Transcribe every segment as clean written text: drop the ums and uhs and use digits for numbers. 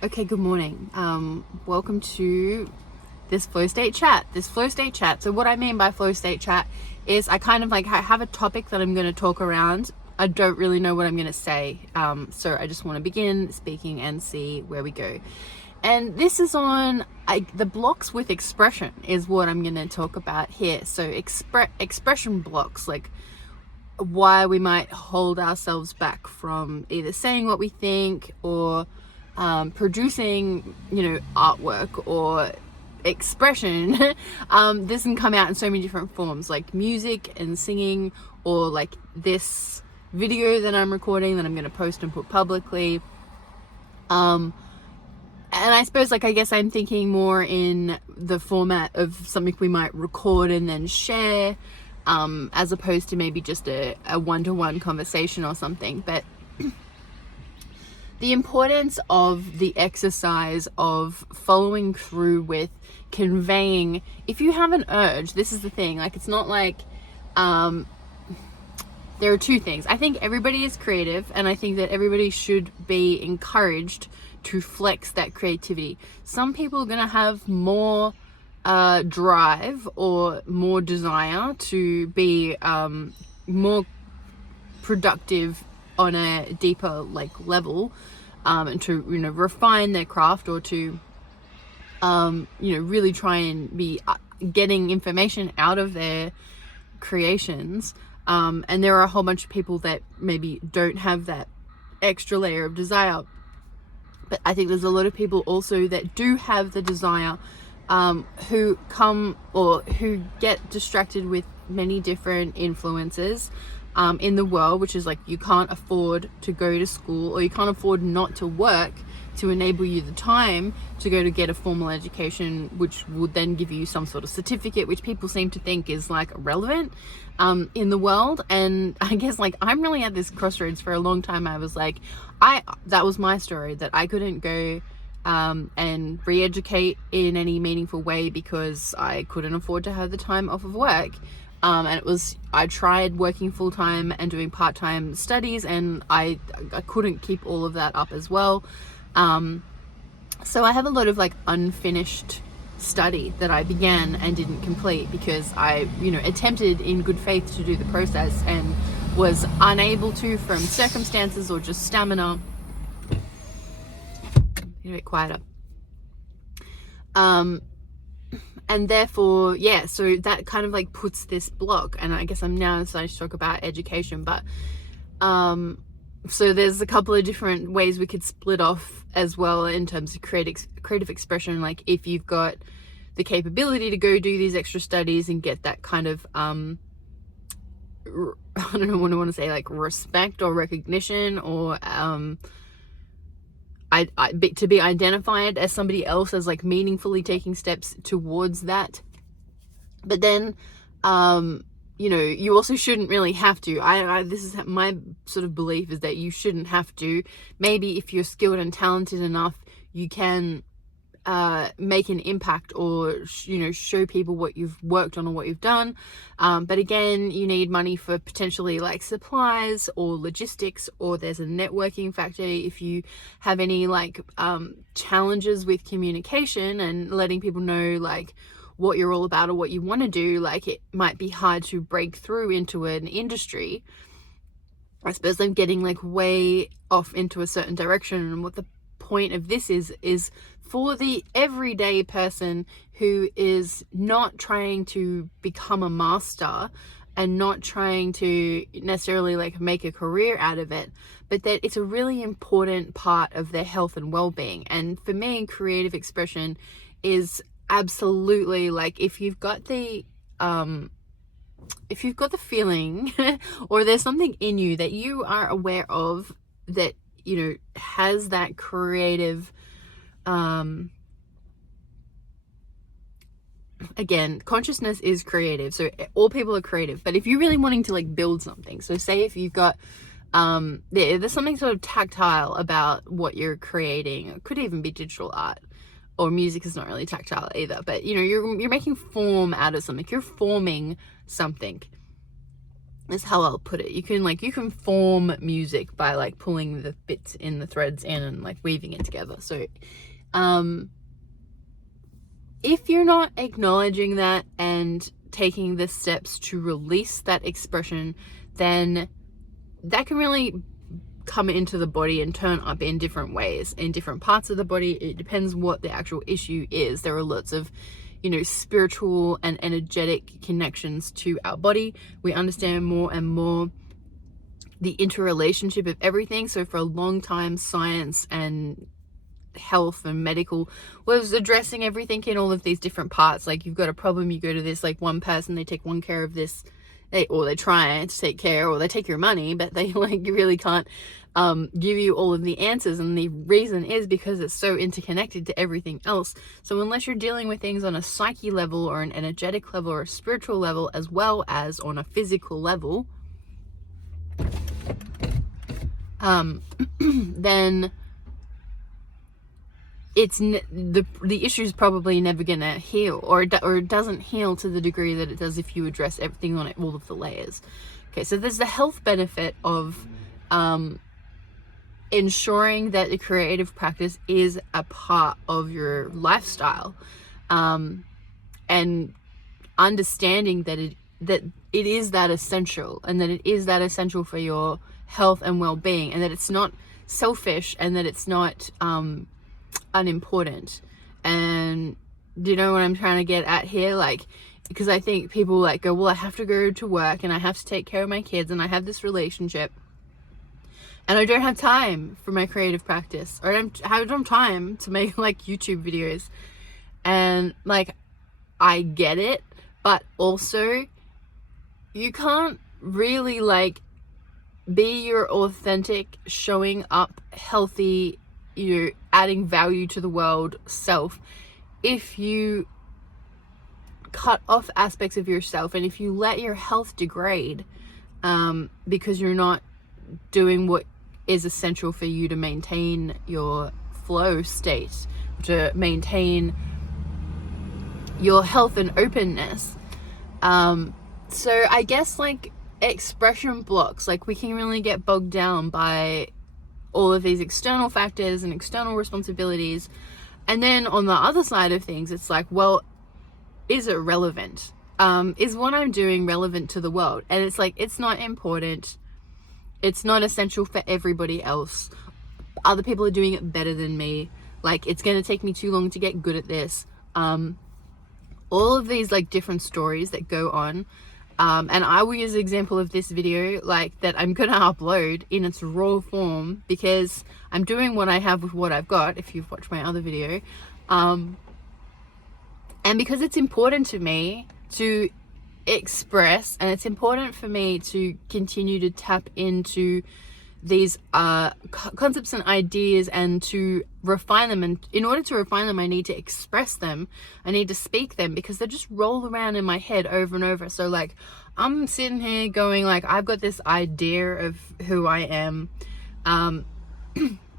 Okay, good morning. Welcome to this flow state chat. So what I mean by flow state chat is I have a topic that I'm going to talk around. I don't really know what I'm going to say. So I just want to begin speaking and see where we go. And this is on the blocks with expression is what I'm going to talk about here. So expression blocks, like why we might hold ourselves back from either saying what we think or producing, artwork or expression. This can come out in so many different forms, like music and singing, or like this video that I'm recording that I'm going to post and put publicly. And I suppose, I guess I'm thinking more in the format of something we might record and then share, as opposed to maybe just a one-to-one conversation or something. But the importance of the exercise of following through with conveying, if you have an urge, this is the thing, it's not like, there are two things. I think everybody is creative, and I think that everybody should be encouraged to flex that creativity. Some people are going to have more drive or more desire to be more productive on a deeper level, and to refine their craft, or to really try and be getting information out of their creations, and there are a whole bunch of people that maybe don't have that extra layer of desire. But I think there's a lot of people also that do have the desire, who come or who get distracted with many different influences in the world, which is you can't afford to go to school, or you can't afford not to work to enable you the time to go to get a formal education, which would then give you some sort of certificate, which people seem to think is relevant in the world. And I guess I'm really at this crossroads. For a long time I was that was my story, that I couldn't go and re-educate in any meaningful way because I couldn't afford to have the time off of work. And I tried working full-time and doing part-time studies, and I couldn't keep all of that up as well. So I have a lot of unfinished study that I began and didn't complete because I, attempted in good faith to do the process and was unable to, from circumstances or just stamina. A bit quieter. And therefore, so that kind of puts this block, and I guess I'm now starting to talk about education, but so there's a couple of different ways we could split off as well in terms of creative expression. If you've got the capability to go do these extra studies and get that kind of I don't know what I want to say, respect or recognition, or to be identified as somebody else as meaningfully taking steps towards that. But then you also shouldn't really have to. This is my sort of belief, is that you shouldn't have to. Maybe if you're skilled and talented enough, you can make an impact, or show people what you've worked on or what you've done. But again, you need money for potentially supplies or logistics, or there's a networking factor. If you have any challenges with communication and letting people know what you're all about or what you want to do, it might be hard to break through into an industry. I suppose I'm getting way off into a certain direction, and what the point of this is for the everyday person who is not trying to become a master and not trying to necessarily make a career out of it, but that it's a really important part of their health and well-being. And for me, creative expression is absolutely if you've got the feeling or there's something in you that you are aware of that has that creative, again, consciousness is creative, so all people are creative. But if you're really wanting to build something, so say if you've got there's something sort of tactile about what you're creating. It could even be digital art, or music is not really tactile either, but you're making form out of something, you're forming something. is how I'll put it. You can form music by like pulling the bits in the threads in and like weaving it together. So if you're not acknowledging that and taking the steps to release that expression, then that can really come into the body and turn up in different ways in different parts of the body. It depends what the actual issue is. There are lots of, you know, spiritual and energetic connections to our body. We understand more and more the interrelationship of everything. So for a long time, science and health and medical was addressing everything in all of these different parts. Like, you've got a problem, you go to this like one person, they take one care of this, they try to take care, or they take your money, but they like really can't give you all of the answers. And the reason is because it's so interconnected to everything else. So unless you're dealing with things on a psyche level or an energetic level or a spiritual level, as well as on a physical level, then it's the issue is probably never gonna heal, or it doesn't heal to the degree that it does if you address everything on it, all of the layers. Okay, so there's the health benefit of ensuring that the creative practice is a part of your lifestyle, and understanding that it is that essential, and that it is that essential for your health and well-being, and that it's not selfish, and that it's not unimportant. And do you know what I'm trying to get at here? Like, because I think people like go, well, I have to go to work and I have to take care of my kids and I have this relationship and I don't have time for my creative practice, or I don't have time to make like YouTube videos. And like, I get it, but also you can't really like be your authentic, showing up healthy, you know, adding value to the world self if you cut off aspects of yourself, and if you let your health degrade because you're not doing what is essential for you to maintain your flow state, to maintain your health and openness. So I guess like expression blocks, like we can really get bogged down by all of these external factors and external responsibilities. And then on the other side of things, it's like, well, is it relevant? Is what I'm doing relevant to the world? And it's like, it's not important. It's not essential for everybody else. Other people are doing it better than me. Like, it's going to take me too long to get good at this. All of these like different stories that go on. And I will use an example of this video, like, that I'm going to upload in its raw form, because I'm doing what I have with what I've got, if you've watched my other video. And because it's important to me to express, and it's important for me to continue to tap into these concepts and ideas and to refine them. And in order to refine them, I need to express them, I need to speak them, because they just roll around in my head over and over. So like, I'm sitting here going like, I've got this idea of who I am,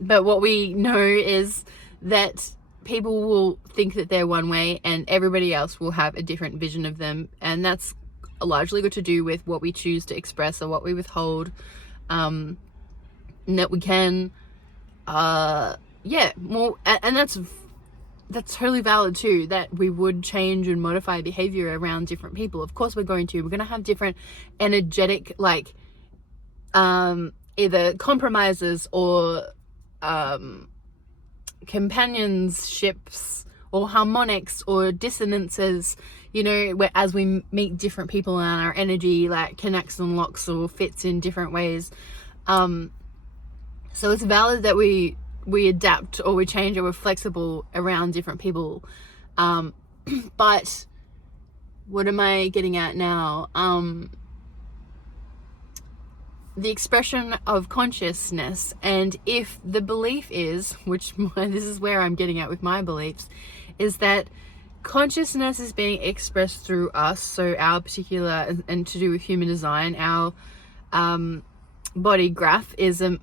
but what we know is that people will think that they're one way and everybody else will have a different vision of them, and that's largely got to do with what we choose to express or what we withhold. And that we can and that's totally valid too, that we would change and modify behavior around different people. Of course we're going to have different energetic, like either compromises or companionships or harmonics or dissonances, you know, where as we meet different people and our energy like connects and locks or fits in different ways. So it's valid that we adapt or we change or we're flexible around different people. But what am I getting at now? The expression of consciousness. And if the belief is, which this is where I'm getting at with my beliefs, is that consciousness is being expressed through us. So our particular, and to do with human design, our body graph is a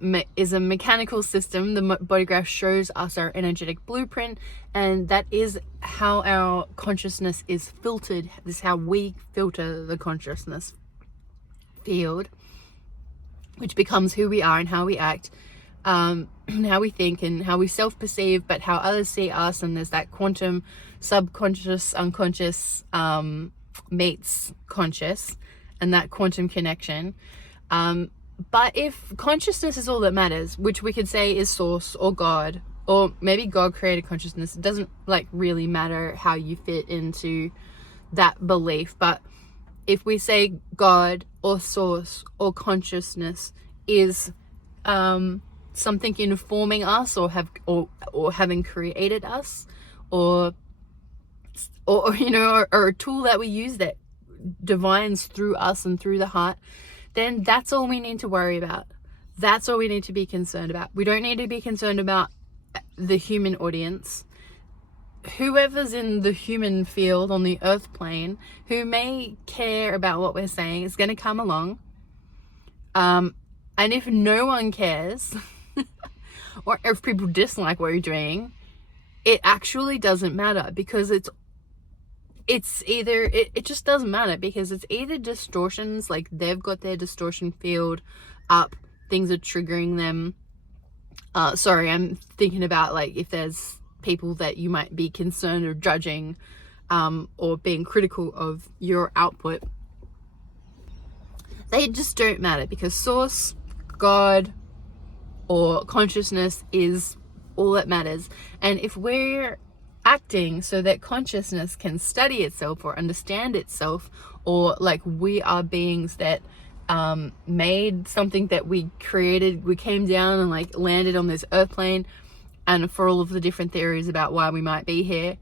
mechanical system. The body graph shows us our energetic blueprint, and that is how our consciousness is filtered. This is how we filter the consciousness field, which becomes who we are and how we act, and how we think and how we self-perceive, but how others see us. And there's that quantum subconscious, unconscious meets conscious, and that quantum connection. But if consciousness is all that matters, which we could say is source or God, or maybe God created consciousness, it doesn't like really matter how you fit into that belief. But if we say God or source or consciousness is something informing us, or having created us, or you know, or a tool that we use that divines through us and through the heart, then that's all we need to worry about. That's all we need to be concerned about. We don't need to be concerned about the human audience. Whoever's in the human field on the earth plane who may care about what we're saying is going to come along. And if no one cares, or if people dislike what you're doing, it actually doesn't matter, because it just doesn't matter, because it's either distortions, like they've got their distortion field up, things are triggering them. Sorry, I'm thinking about like if there's people that you might be concerned or judging, or being critical of your output. They just don't matter, because source, God, or consciousness is all that matters. And if we're acting so that consciousness can study itself or understand itself, or like we are beings that made something that we created, we came down and like landed on this earth plane, and for all of the different theories about why we might be here,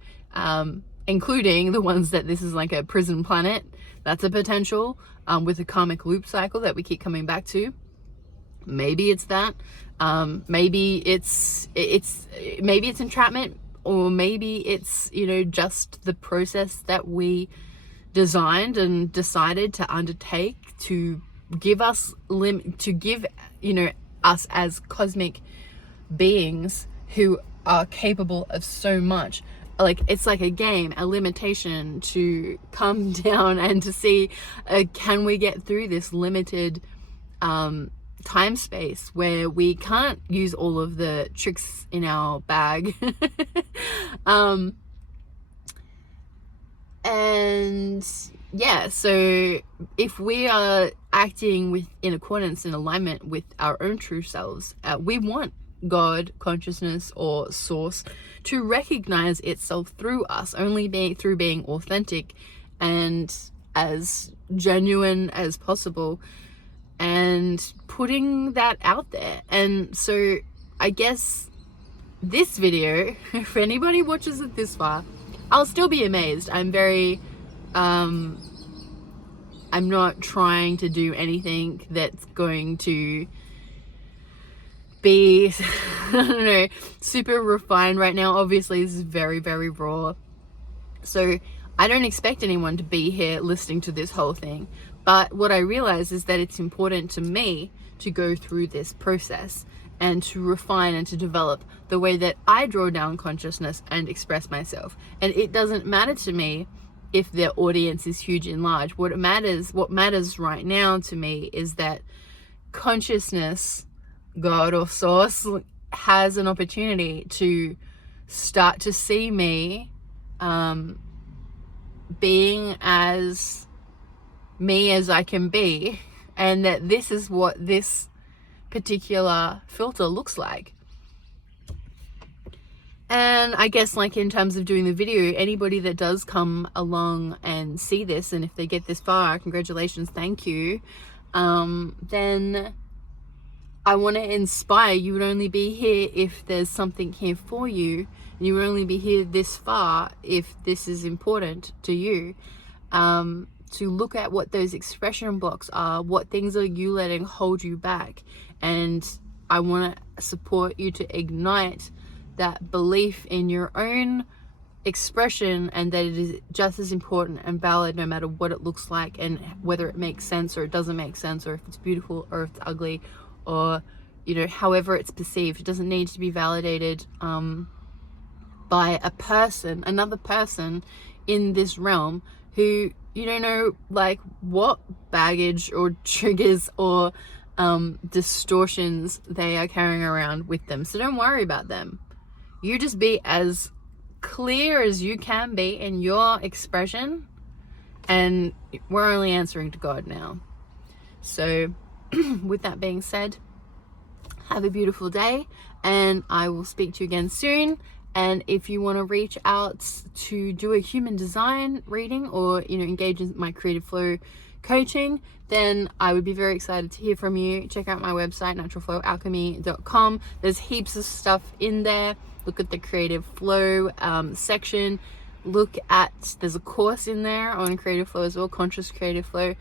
including the ones that this is like a prison planet, that's a potential, with a karmic loop cycle that we keep coming back to. Maybe it's that, maybe it's entrapment, or maybe it's, you know, just the process that we designed and decided to undertake to give us you know, us as cosmic beings who are capable of so much. Like it's like a game, a limitation to come down and to see, can we get through this limited time space where we can't use all of the tricks in our bag. And yeah, so if we are acting in accordance, in alignment with our own true selves, we want God, consciousness, or source to recognize itself through us, through being authentic and as genuine as possible, and putting that out there. And so I guess this video, if anybody watches it this far, I'll still be amazed. I'm very I'm not trying to do anything that's going to be I don't know, super refined right now. Obviously this is very, very raw, so I don't expect anyone to be here listening to this whole thing. But what I realize is that it's important to me to go through this process and to refine and to develop the way that I draw down consciousness and express myself. And it doesn't matter to me if their audience is huge and large. What matters right now to me is that consciousness, God or source, has an opportunity to start to see me being as me as I can be, and that this is what this particular filter looks like. And I guess, like, in terms of doing the video, anybody that does come along and see this, and if they get this far, congratulations, thank you, then I want to inspire. You would only be here if there's something here for you, and you would only be here this far if this is important to you. To look at what those expression blocks are, what things are you letting hold you back. And I want to support you to ignite that belief in your own expression, and that it is just as important and valid no matter what it looks like, and whether it makes sense or it doesn't make sense, or if it's beautiful or if it's ugly, or, you know, however it's perceived. It doesn't need to be validated by a person, another person in this realm, who you don't know like what baggage or triggers or distortions they are carrying around with them. So don't worry about them. You just be as clear as you can be in your expression, and we're only answering to God now. So with that being said, have a beautiful day, and I will speak to you again soon. And if you want to reach out to do a human design reading, or engage in my creative flow coaching, then I would be very excited to hear from you. Check out my website, naturalflowalchemy.com. There's heaps of stuff in there. Look at the creative flow section. There's a course in there on creative flow as well, conscious creative flow,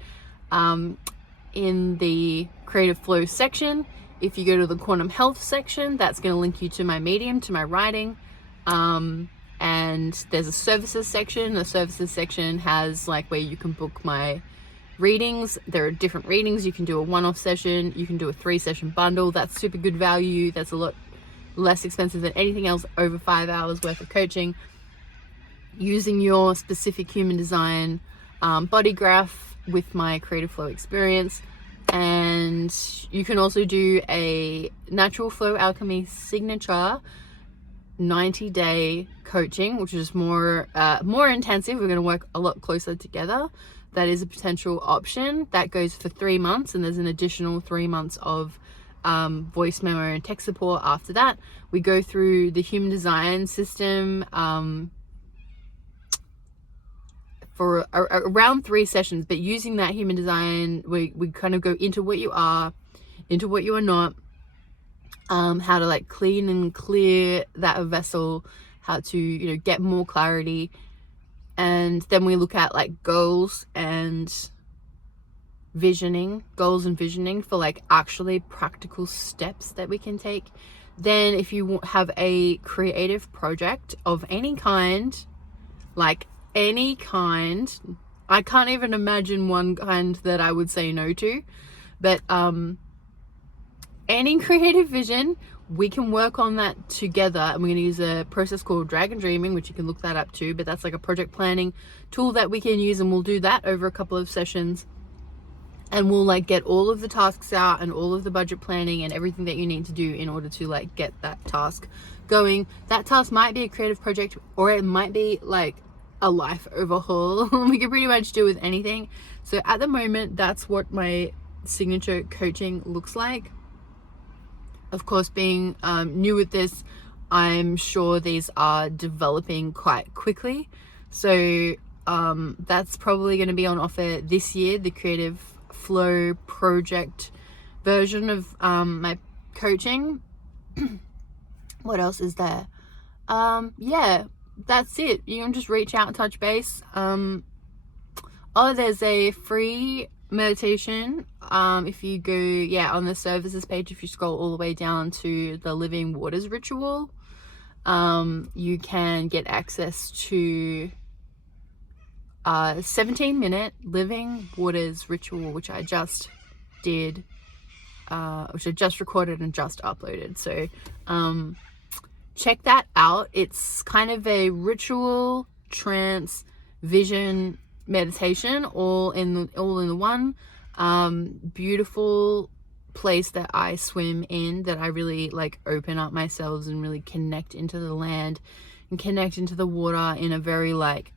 in the creative flow section. If you go to the quantum health section, that's going to link you to my medium, to my writing. And there's a services section. The services section has like where you can book my readings. There are different readings. You can do a one-off session. You can do a 3-session bundle. That's super good value. That's a lot less expensive than anything else over 5 hours worth of coaching, using your specific human design body graph with my creative flow experience. And you can also do a natural flow alchemy signature 90-day coaching, which is more intensive. We're going to work a lot closer together. That is a potential option. That goes for 3 months, and there's an additional 3 months of voice memo and tech support after that. We go through the human design system for around 3 sessions, but using that human design, we kind of go into what you are, into what you are not, how to like clean and clear that vessel, how to get more clarity. And then we look at like goals and visioning for like actually practical steps that we can take. Then if you have a creative project of any kind, like any kind, I can't even imagine one kind that I would say no to, but any creative vision, we can work on that together. And we're going to use a process called Dragon Dreaming, which you can look that up too, but that's like a project planning tool that we can use, and we'll do that over a couple of sessions. And we'll like get all of the tasks out and all of the budget planning and everything that you need to do in order to like get that task going. That task might be a creative project, or it might be like a life overhaul. We can pretty much do with anything. So at the moment, that's what my signature coaching looks like. Of course, being new with this, I'm sure these are developing quite quickly. So that's probably going to be on offer this year, the creative flow project version of my coaching. What else is there? Yeah, that's it. You can just reach out and touch base. There's a free meditation. If you go on the services page, if you scroll all the way down to the living waters ritual, you can get access to 17-minute living waters ritual, which I just did, which I just recorded and just uploaded. So check that out. It's kind of a ritual, trance, vision, meditation, all in the one. Beautiful place that I swim in, that I really like open up myself and really connect into the land and connect into the water in a very like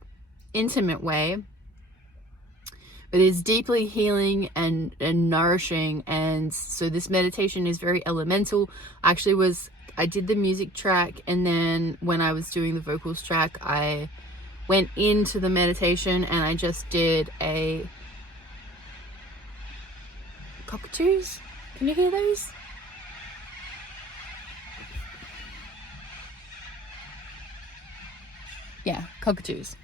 intimate way. But it's deeply healing and nourishing. And so this meditation is very elemental. I did the music track, and then when I was doing the vocals track, I went into the meditation and I just did a cockatoos. Can you hear those? Yeah, cockatoos.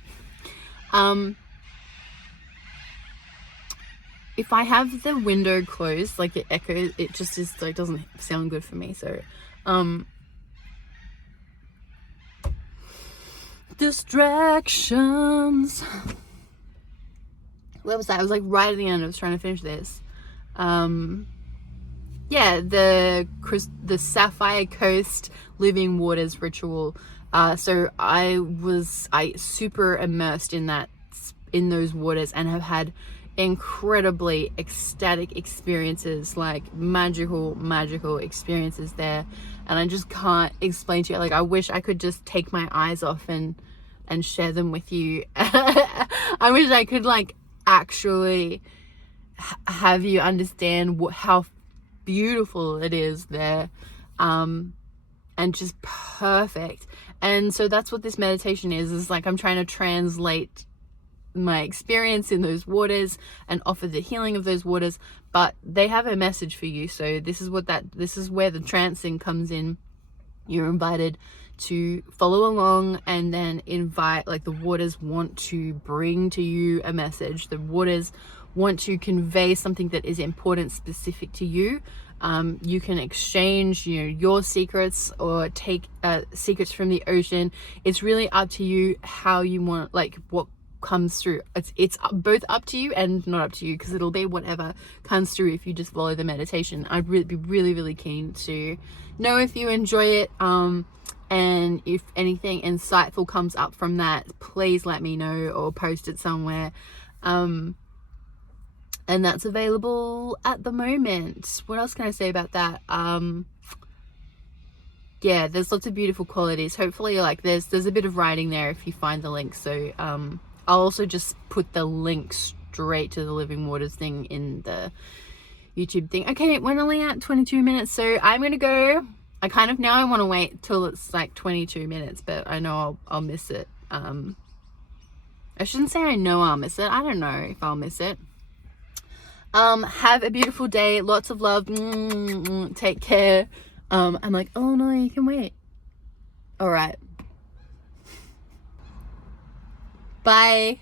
If I have the window closed, like it echoes, it just is like doesn't sound good for me. So distractions. Where was that? I was like right at the end. I was trying to finish this. The Sapphire Coast Living Waters ritual. So I super immersed in that in those waters and have had incredibly ecstatic experiences, like magical experiences there. And I just can't explain to you, like, I wish I could just take my eyes off and share them with you. I wish I could, like, actually have you understand how beautiful it is there, and just perfect. And so that's what this meditation is like, I'm trying to translate my experience in those waters and offer the healing of those waters, but they have a message for you. So this is where the trancing comes in. You're invited to follow along and then invite, like, the waters want to bring to you a message. The waters want to convey something that is important, specific to you. You can exchange, your secrets, or take secrets from the ocean. It's really up to you how you want, like, what comes through. It's both up to you and not up to you, because it'll be whatever comes through if you just follow the meditation. I'd be really keen to know if you enjoy it, and if anything insightful comes up from that, please let me know or post it somewhere. And that's available at the moment. What else can I say about that? Yeah, there's lots of beautiful qualities. Hopefully, like, there's a bit of writing there if you find the link. So I'll also just put the link straight to the Living Waters thing in the YouTube thing. Okay, we're only at 22 minutes, so I'm gonna go. I kind of now want to wait till it's like 22 minutes, but I know I'll miss it. I shouldn't say I know I'll miss it. I don't know if I'll miss it. Have a beautiful day. Lots of love. Take care. I'm like, oh no, you can wait. All right. Bye.